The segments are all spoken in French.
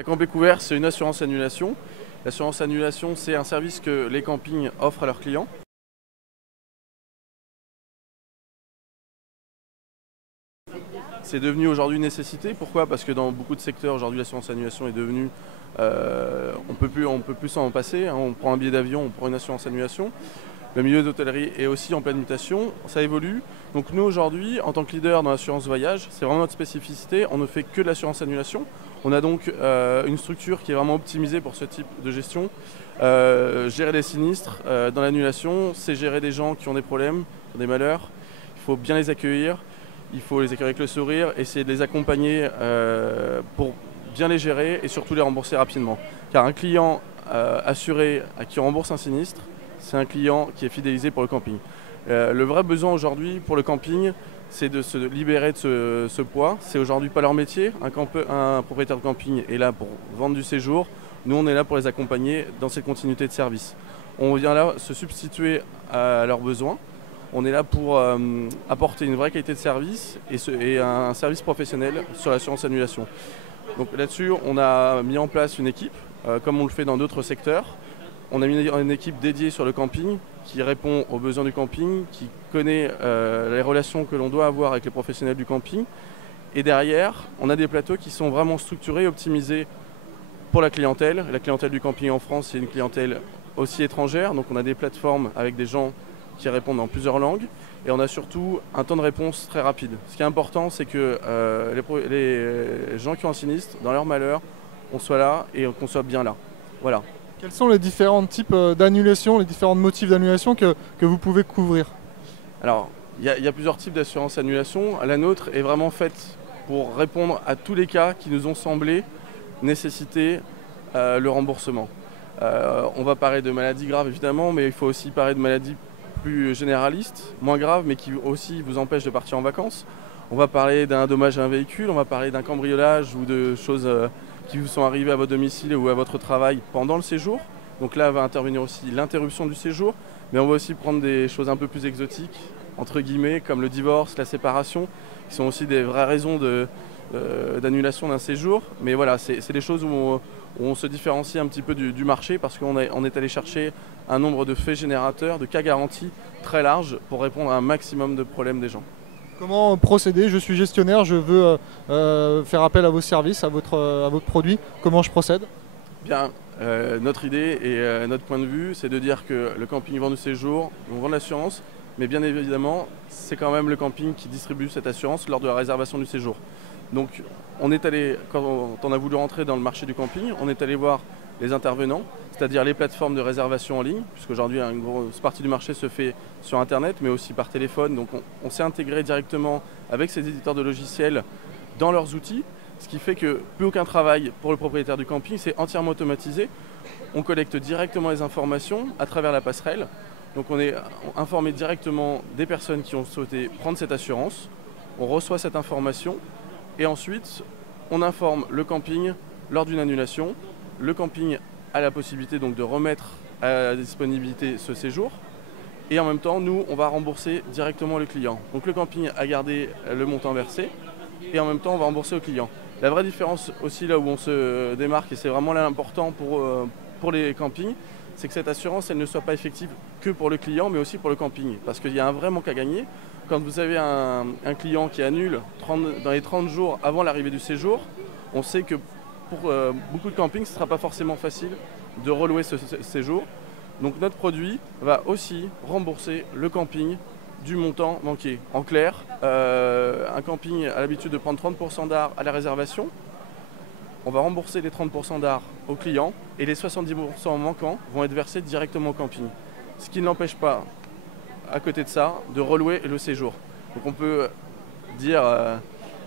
La Camp Découvert, c'est une assurance annulation. L'assurance annulation, c'est un service que les campings offrent à leurs clients. C'est devenu aujourd'hui une nécessité. Pourquoi? Parce que dans beaucoup de secteurs, aujourd'hui, l'assurance annulation est devenue... on peut plus s'en passer. Hein. On prend un billet d'avion, on prend une assurance annulation. Le milieu d'hôtellerie est aussi en pleine mutation, ça évolue. Donc nous aujourd'hui, en tant que leader dans l'assurance voyage, c'est vraiment notre spécificité, on ne fait que de l'assurance annulation. On a donc une structure qui est vraiment optimisée pour ce type de gestion. Gérer les sinistres dans l'annulation, c'est gérer des gens qui ont des problèmes, qui ont des malheurs. Il faut bien les accueillir, il faut les accueillir avec le sourire, essayer de les accompagner pour bien les gérer et surtout les rembourser rapidement. Car un client assuré à qui on rembourse un sinistre, c'est un client qui est fidélisé pour le camping. Le vrai besoin aujourd'hui pour le camping, c'est de se libérer de ce poids. C'est aujourd'hui pas leur métier. Un propriétaire de camping est là pour vendre du séjour. Nous, on est là pour les accompagner dans cette continuité de service. On vient là se substituer à leurs besoins. On est là pour apporter une vraie qualité de service et un service professionnel sur l'assurance annulation. Donc là-dessus, on a mis en place une équipe, comme on le fait dans d'autres secteurs. On a mis une équipe dédiée sur le camping qui répond aux besoins du camping, qui connaît les relations que l'on doit avoir avec les professionnels du camping. Et derrière, on a des plateaux qui sont vraiment structurés, optimisés pour la clientèle. La clientèle du camping en France, c'est une clientèle aussi étrangère. Donc on a des plateformes avec des gens qui répondent en plusieurs langues. Et on a surtout un temps de réponse très rapide. Ce qui est important, c'est que les gens qui ont un sinistre, dans leur malheur, on soit là et qu'on soit bien là. Voilà. Quels sont les différents types d'annulations, les différents motifs d'annulation que vous pouvez couvrir? Alors, il y a plusieurs types d'assurance annulation. La nôtre est vraiment faite pour répondre à tous les cas qui nous ont semblé nécessiter le remboursement. On va parler de maladies graves évidemment, mais il faut aussi parler de maladies plus généralistes, moins graves, mais qui aussi vous empêchent de partir en vacances. On va parler d'un dommage à un véhicule, on va parler d'un cambriolage ou de choses qui vous sont arrivées à votre domicile ou à votre travail pendant le séjour. Donc là va intervenir aussi l'interruption du séjour, mais on va aussi prendre des choses un peu plus exotiques, entre guillemets, comme le divorce, la séparation, qui sont aussi des vraies raisons d'annulation d'un séjour. Mais voilà, c'est des choses où on se différencie un petit peu du marché parce qu'on est allé chercher un nombre de faits générateurs, de cas garantis très large pour répondre à un maximum de problèmes des gens. Comment procéder? Je suis gestionnaire, je veux faire appel à vos services, à votre produit. Comment je procède? Bien, notre idée et notre point de vue, c'est de dire que le camping vend du séjour, on vend de l'assurance, mais bien évidemment, c'est quand même le camping qui distribue cette assurance lors de la réservation du séjour. Donc, on est allé, quand on a voulu rentrer dans le marché du camping, on est allé voir les intervenants, c'est-à-dire les plateformes de réservation en ligne, puisqu'aujourd'hui une grosse partie du marché se fait sur Internet, mais aussi par téléphone. Donc on s'est intégré directement avec ces éditeurs de logiciels dans leurs outils, ce qui fait que plus aucun travail pour le propriétaire du camping, c'est entièrement automatisé. On collecte directement les informations à travers la passerelle. Donc on est informé directement des personnes qui ont souhaité prendre cette assurance. On reçoit cette information et ensuite on informe le camping lors d'une annulation. Le camping a la possibilité donc de remettre à la disponibilité ce séjour. Et en même temps, nous, on va rembourser directement le client. Donc le camping a gardé le montant versé et en même temps, on va rembourser au client. La vraie différence aussi là où on se démarque, et c'est vraiment là l'important pour les campings, c'est que cette assurance, elle ne soit pas effective que pour le client, mais aussi pour le camping. Parce qu'il y a un vrai manque à gagner. Quand vous avez un client qui annule dans les 30 jours avant l'arrivée du séjour, on sait que pour beaucoup de campings, ce ne sera pas forcément facile de relouer ce séjour. Donc notre produit va aussi rembourser le camping du montant manqué. En clair, un camping a l'habitude de prendre 30% d'art à la réservation. On va rembourser les 30% d'art au client et les 70% manquants vont être versés directement au camping. Ce qui ne l'empêche pas, à côté de ça, de relouer le séjour. Donc on peut dire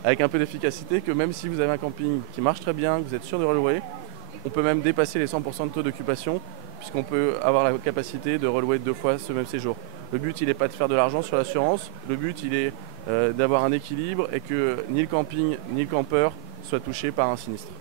avec un peu d'efficacité que même si vous avez un camping qui marche très bien, que vous êtes sûr de relouer, on peut même dépasser les 100% de taux d'occupation puisqu'on peut avoir la capacité de relouer 2 fois ce même séjour. Le but, il n'est pas de faire de l'argent sur l'assurance, le but, il est d'avoir un équilibre et que ni le camping ni le campeur soient touchés par un sinistre.